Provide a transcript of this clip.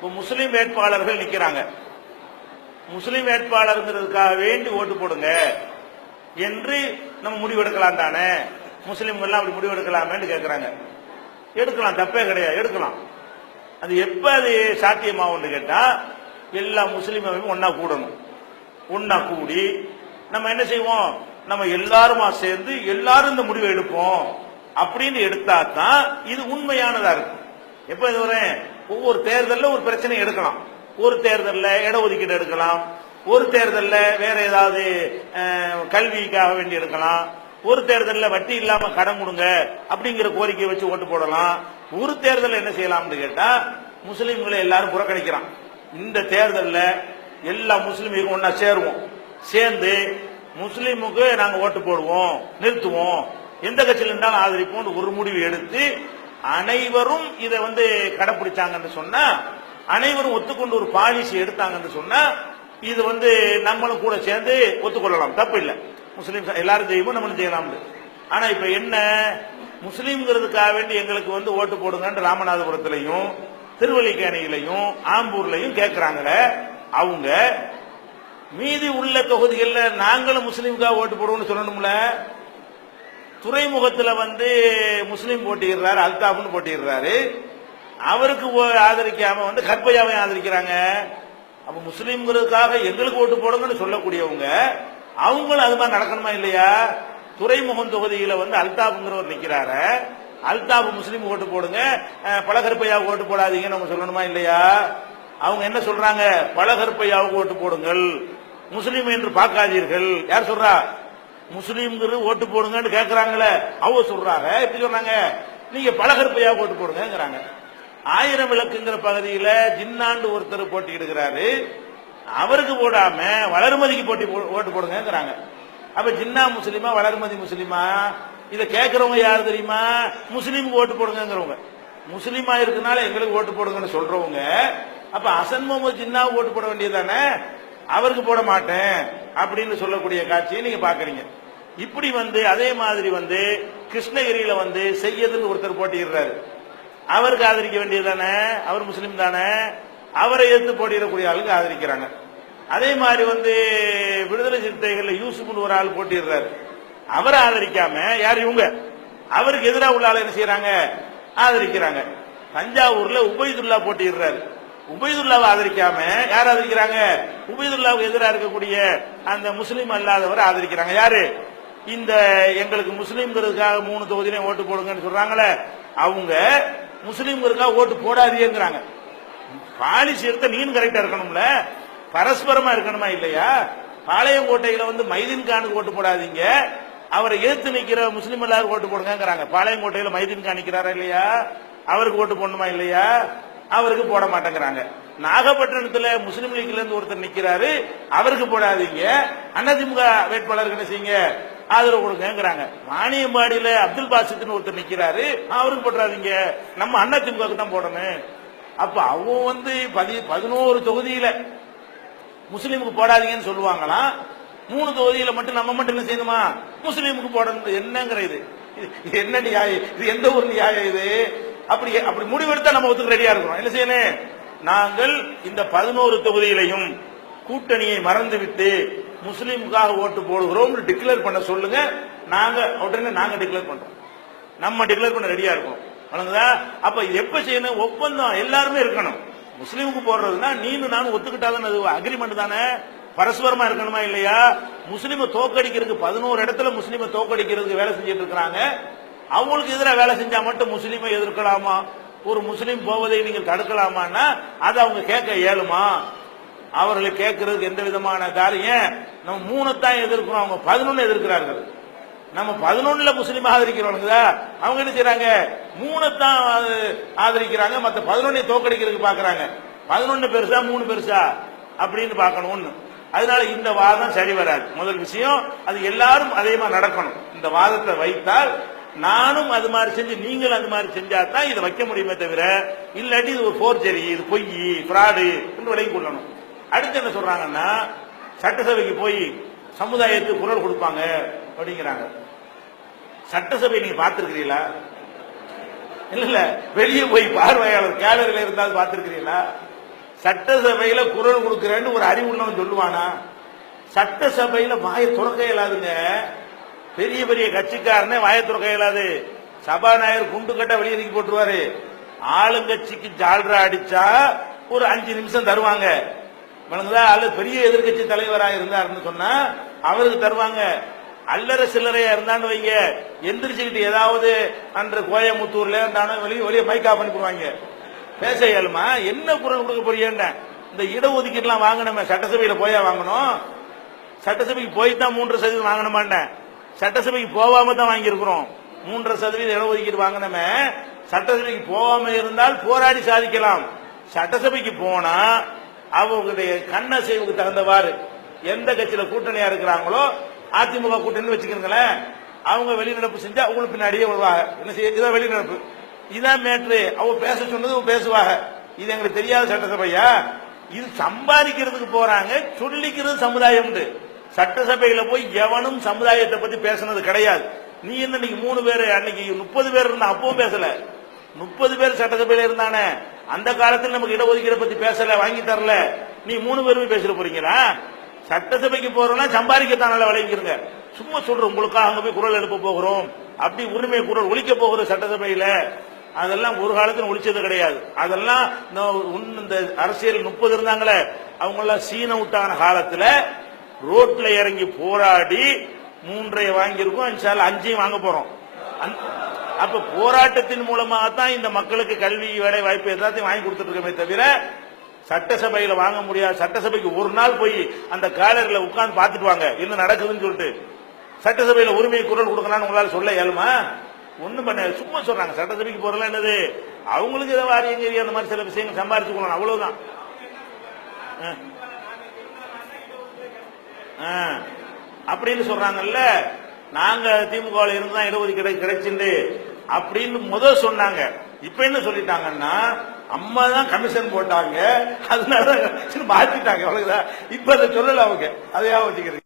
இப்போ முஸ்லீம் வேட்பாளர்கள் நிக்கிறாங்க. முஸ்லீம் வேட்பாளருங்கிறதுக்காக வேண்டி ஓட்டு போடுங்க என்று நம்ம முடிவெடுக்கலாம் தானே? முஸ்லீம்கள்லாம் அப்படி முடிவெடுக்கலாமேன்னு கேட்கிறாங்க. எடுக்கலாம், தப்பே கிடையாது, எடுக்கலாம். அது எப்ப அது சாத்தியமாகும்னு கேட்டா, எல்லா முஸ்லீம் அமைப்பும் ஒன்னா கூடணும். ஒன்னா கூடி நம்ம என்ன செய்வோம், நம்ம எல்லாருமா சேர்ந்து எல்லாரும் இந்த முடிவை எடுப்போம் அப்படின்னு எடுத்தா தான் இது உண்மையானதா இருக்கும். எப்ப இது வரேன், ஒவ்வொரு தேர்தலில் ஒரு பிரச்சனை எடுக்கலாம். ஒரு தேர்தலில் இடஒதுக்கீடு எடுக்கலாம், ஒரு தேர்தலில் வேற ஏதாவது கல்விக்காக வேண்டி எடுக்கலாம், ஒரு தேர்தலில் வட்டி இல்லாம கடன் கொடுங்க அப்படிங்கிற கோரிக்கையை வச்சு ஓட்டு போடலாம். ஒரு தேர்தலில் என்ன செய்யலாம்னு கேட்டா, முஸ்லீம்களை எல்லாரும் புறக்கணிக்கிறான். இந்த தேர்தலில் எல்லா முஸ்லீமுக்கும் ஒன்னா சேருவோம், சேர்ந்து முஸ்லீமுக்கு நாங்க ஓட்டு போடுவோம், நிறுத்துவோம், எந்த கட்சியில் இருந்தாலும் ஆதரிப்போம் ஒரு முடிவு எடுத்து அனைவரும் இதை கடைபிடிச்சாங்கன்னு சொன்னா, அனைவரும் ஒத்துக்கொண்டு ஒரு பாலிசி எடுத்தாங்கன்னு சொன்னா, இது நம்மளும் கூட சேர்ந்து ஒத்துக்கொள்ளலாம், தப்பு இல்லை. முஸ்லீம் எல்லாரும் செய்வோம், நம்மளும் செய்யலாம். ஆனா இப்ப என்ன, முஸ்லீம்ங்கிறதுக்காக வேண்டி எங்களுக்கு ஓட்டு போடுங்கன்னு ராமநாதபுரத்திலையும் திருவல்லிக்கேணியிலையும் ஆம்பூர்லையும் கேட்கிறாங்களே, அவங்க மீதி உள்ள தொகுதிகளில் நாங்களும் முஸ்லீமுக்காக ஓட்டு போடுவோம்னு சொல்லணும்ல. துறைமுகத்தில் முஸ்லீம் போட்டிடுறாரு, அல்தாப்னு போட்டிடுறாரு, அவருக்கு ஆதரிக்காம கற்பையாவை ஆதரிக்கிறாங்க. அப்ப முஸ்லீம்களுக்காக எங்களுக்கு ஓட்டு போடுங்கன்னு சொல்லக்கூடியவங்க அவங்களும் அது மாதிரி நடக்கணுமா இல்லையா? துறைமுகம் தொகுதியில அல்தாப்ங்கிறவர் நிக்கிறாரு, அல்தாப் முஸ்லீம் ஓட்டு போடுங்க, பலகற்பையாவுக்கு ஓட்டு போடாதீங்கன்னு அவங்க சொல்லணுமா இல்லையா? அவங்க என்ன சொல்றாங்க, பலகற்பையாவுக்கு ஓட்டு போடுங்கள், முஸ்லீம் என்று பார்க்காதீர்கள். யார் சொல்றா? முஸ்லீம்ங்கிறது ஓட்டு போடுங்கன்னு கேட்கிறாங்களே அவங்க சொல்றாங்க. எப்படி சொன்னாங்க, நீங்க பலகற்பையாவுக்கு ஓட்டு போடுங்கிறாங்க. ஆயிரம் விளக்குங்கிற பகுதியில ஜின்னாண்டு ஒருத்தர் போட்டியிடுகிறாரு, அவருக்கு போடாம வளர்மதிக்கு ஓட்டு போடுங்கிறாங்க. அப்ப ஜின்னா முஸ்லீமா வளர்மதி முஸ்லீமா? இதை கேட்கிறவங்க யாரு தெரியுமா? முஸ்லீமுக்கு ஓட்டு போடுங்கிறவங்க. முஸ்லீமா இருக்கனால எங்களுக்கு ஓட்டு போடுங்கன்னு சொல்றவங்க. அப்ப அசன் முகமது ஜின்னாவுக்கு ஓட்டு போட வேண்டியதானே, அவருக்கு போட மாட்டேன் அப்படின்னு சொல்லக்கூடிய காட்சியை நீங்க பாக்குறீங்க. இப்படி அதே மாதிரி கிருஷ்ணகிரியில செய்யதுன்னு ஒருத்தர் போட்டிடுறாரு, அவருக்கு ஆதரிக்க வேண்டியதானே, அவர் முஸ்லீம் தானே, அவரை எதிர்த்து போட்டியிடக்கூடிய ஆளுக்கு ஆதரிக்கிறாங்க. அதே மாதிரி விடுதலை சிறுத்தைகள் யூசுப்னு ஒரு ஆள் போட்டிடுறாரு, அவரை ஆதரிக்காம யார் இவங்க அவருக்கு எதிராக உள்ள ஆள் என்ன செய்யறாங்க, ஆதரிக்கிறாங்க. தஞ்சாவூர்ல உபைதுல்லா போட்டிடுறாரு, உபைதுல்லாவை ஆதரிக்காம யார் ஆதரிக்கிறாங்க, உபைதுல்லாவுக்கு எதிராக இருக்கக்கூடிய அந்த முஸ்லீம் அல்லாதவரை ஆதரிக்கிறாங்க. யாரு? இந்த எங்களுக்கு முஸ்லீம்களுக்காக 3 தொகுதியிலையும் ஓட்டு போடுங்கன்னு சொல்றாங்களே அவங்க முஸ்லீம்களுக்காக ஓட்டு போடாதீங்கிறாங்க. பாலிசி எடுத்த நீன் கரெக்டா இருக்கணும்ல, பரஸ்பரமா இருக்கணுமா இல்லையா? பாளையங்கோட்டையில மைதீன் கானுக்கு ஓட்டு போடாதீங்க, அவரை எதிர்த்து நிக்கிற முஸ்லீம் எல்லாரும் ஓட்டு போடுங்கிறாங்க. பாளையங்கோட்டையில மைதீன் கான் நிக்கிறாரா இல்லையா, அவருக்கு ஓட்டு போடணுமா இல்லையா? அவருக்கு போட மாட்டேங்கிறாங்க. நாகப்பட்டினத்துல முஸ்லீம் லீக்ல இருந்து ஒருத்தர் நிக்கிறாரு, அவருக்கு போடாதீங்க, அதிமுக வேட்பாளருக்கு என்ன செய்யுங்க, ஆதரவு கொடுங்கிறாங்க. வாணியம்பாடியில அப்துல் பாசித்னு ஒருத்தர் நிக்கிறாரு, அவருக்கு போடாதீங்க, நம்ம அதிமுக தான் போடணும். அப்ப அவங்க 11 தொகுதியில முஸ்லீமுக்கு போடாதீங்கன்னு சொல்லுவாங்களாம், 3 தொகுதியில மட்டும் நம்ம மட்டும் என்ன செய்யணுமா, முஸ்லீமுக்கு போடணும். என்னங்கிற இது என்ன நியாயம்? இது எந்த ஒரு நியாயம் இது? அப்படி முடிவெடுத்தா நம்ம ஒத்துக்க ரெடியா இருக்கிறோம். என்ன செய்யணும், நாங்கள் இந்த 11 தொகுதியிலையும் கூட்டணியை மறந்துவிட்டு முஸ்லீமுக்காக ஓட்டு போடுகிறோம் டிக்ளேர் பண்ண சொல்லுங்க, நாங்க உடனே நாங்க டிக்ளேர் பண்றோம், நம்ம டிக்ளேர் பண்ண ரெடியா இருக்கோம். வழங்குதா? அப்ப எப்ப செய்யணும், ஒப்பந்தம் எல்லாருமே இருக்கணும். முஸ்லீமுக்கு போடுறதுன்னா நீனும் நானும் ஒத்துக்கிட்டாதான் அது அக்ரிமெண்ட் தானே, பரஸ்பரமா இருக்கணுமா இல்லையா? முஸ்லீமை தோக்கடிக்கிறதுக்கு 11 இடத்துல முஸ்லீமை தோக்கடிக்கிறதுக்கு வேலை செஞ்சிட்டு இருக்கிறாங்க. அவங்களுக்கு எதிராக வேலை செஞ்சா மட்டும் முஸ்லீமை எதிர்க்கலாமா? ஒரு முஸ்லீம் போவதை நீங்கள் தடுக்கலாமான்னா அதை அவங்க கேட்க இயலுமா? அவர்களை கேட்கறதுக்கு எந்த விதமான காரியம்? நம்ம 3 தான் எதிர்க்கிறோம், அவங்க 11 எதிர்க்கிறார்கள். நம்ம 11ல முஸ்லீம் ஆதரிக்கிறோம், அவங்க என்ன செய்யறாங்க, 3 தான் ஆதரிக்கிறாங்க, மற்ற 11 தோக்கடிக்கிறதுக்கு பாக்குறாங்க. 11 பெருசா 3 பெருசா அப்படின்னு பார்க்கணும் ஒண்ணு. அதனால இந்த வாதம் சரி வராது. முதல் விஷயம், அது எல்லாரும் அதே மாதிரி நடக்கணும். இந்த வாதத்தை வைத்தால் நானும் அது மாதிரி செஞ்சு நீங்கள் அது மாதிரி செஞ்சா தான் இதை வைக்க முடியுமே தவிர, இல்லாட்டி இது ஒரு போர்ஜரி, இது பொய், பிராடு என்று விலகி கொள்ளணும். அடுத்து என்ன சொல்றாங்கன்னா, சட்டசபைக்கு போய் சமுதாயத்துக்கு குரல் கொடுப்பாங்க அப்படிங்கிறாங்க. சட்டசபை நீங்க பார்த்திருக்கிறீங்களா? இல்ல வெளியே போய் பார்வையாளர் கேலரியில இருந்தாலும் பார்த்திருக்கிறீங்களா? சட்டசபையில குரல் கொடுக்கிறேன்னு ஒரு அறிவு உள்ளவன் சொல்லுவானா? சட்டசபையில வாயை துறக்க இயலாதுங்க. பெரிய பெரிய கட்சிக்காரனே வாயை துறக்க இயலாது. சபாநாயகர் குண்டு கட்ட வெளியே தூக்கி போட்டுருவாரு. ஆளுங்கட்சிக்கு ஜால்ரா அடிச்சா ஒரு 5 நிமிஷம் தருவாங்க. அல்லது பெரிய எதிர்கட்சி தலைவராக இருந்தாருன்னு சொன்னா அவருக்கு தருவாங்க. அல்லற சில்லறையா இருந்தான்னு வைங்க, எந்திரிச்சுக்கிட்டு ஏதாவது அன்று கோயமுத்தூர்ல இருந்தாலும் வெளியே மைக்கா பண்ணி போடுவாங்க. பேச இயலுமா? என்ன குரல் கொடுக்க போறீங்க? இந்த இடஒதுக்கீடு எல்லாம் வாங்கணுமே, சட்டசபையில போயா வாங்கணும்? சட்டசபைக்கு போய் தான் 3% வாங்கணுமாண்டேன். சட்டசபைக்கு போகாம தான் வாங்கியிருக்கிறோம். 3% இடஒதுக்கீடு வாங்கணுமே. சட்டசபைக்கு போகாம இருந்தால் போராடி சாதிக்கலாம். சட்டசபைக்கு போனா அவங்களுடைய கண்ணசைவுக்கு தகுந்தவாறு எந்த கட்சியில கூட்டணியா இருக்கிறாங்களோ, அதிமுக கூட்டணி வச்சுக்கிறீங்களேன், அவங்க வெளிநடப்பு செஞ்சா அவங்களுக்கு பின்னாடியே வருவாங்க. என்ன செய்ய? இதான் வெளிநடப்பு, இதான் மேட்ரு. அவங்க பேச சொன்னது பேசுவாங்க. இது எங்களுக்கு தெரியாத சட்டசபையா? இது சம்பாதிக்கிறதுக்கு போறாங்க, சொல்லிக்கிறது சமுதாயம் உண்டு. சட்டசபையில போய் எவனும் சமுதாயத்தை பத்தி பேசுனது கிடையாது. நீ என்ன இன்னைக்கு 3 பேர், அன்னைக்கு 30 பேர் இருந்தா அப்பவும் பேசல. 30 பேர் சட்டசபையில இருந்தானே, அந்த காலத்தில் நமக்கு இடஒதுக்கீடு பத்தி பேசல, வாங்கி தரல. நீ 3 பேருமே பேசிட்டு போறீங்களா? சட்டசபைக்கு போறோம்னா சம்பாதிக்கத்தான விளைவிக்கிறங்க. சும்மா சொல்றோம் உங்களுக்காக அங்க போய் குரல் எழுப்ப போகிறோம், அப்படி உரிமை குரல் ஒழிக்க போகிற சட்டசபையில. அதெல்லாம் ஒரு காலத்தில் ஒழிச்சது கிடையாது. அதெல்லாம் இந்த அரசியல் 30 இருந்தாங்களே, அவங்க எல்லாம் சீன விட்டான காலத்துல ரோட்ல இறங்கி போராடி 3 வாங்கியிருக்கோம். இன்ஷால்லா 5 வாங்க போறோம். அப்ப போராட்டத்தின் மூலமாகத்தான் இந்த மக்களுக்கு கல்வி, வேலை வாய்ப்பு எல்லாத்தையும் வாங்கி கொடுத்துட்டு இருக்கமே தவிர சட்டசபையில வாங்க முடியாது. சட்டசபைக்கு ஒரு நாள் போய் அந்த கேலரியில உட்கார்ந்து பார்த்துட்டு வாங்க என்ன நடக்குதுன்னு சொல்லிட்டு. சட்டசபையில உரிமை குரல் கொடுக்கலாம்னு உங்களால சொல்ல இயலுமா? ஒண்ணும் பண்ண, சும்மா சொல்றாங்க. சட்டசபைக்கு போறலாம் என்னது, அவங்களுக்கு ஏதோ வாரியங்க அந்த மாதிரி சில விஷயங்கள் சம்பாதிச்சுக்கணும், அவ்வளவுதான். அப்படின்னு சொல்றாங்கல்ல. நாங்க திமுக இருந்துதான் இடஒதுக்கீடு கிடைச்சிண்டு அப்படின்னு முதல் சொன்னாங்க. இப்ப என்ன சொல்லிட்டாங்கன்னா, அம்மா தான் கமிஷன் போட்டாங்க, அதனால மாத்திட்டாங்க. அவ்வளவுதான். இப்ப அதை சொல்லல அவங்க, அதையா வச்சுக்கிறீங்க.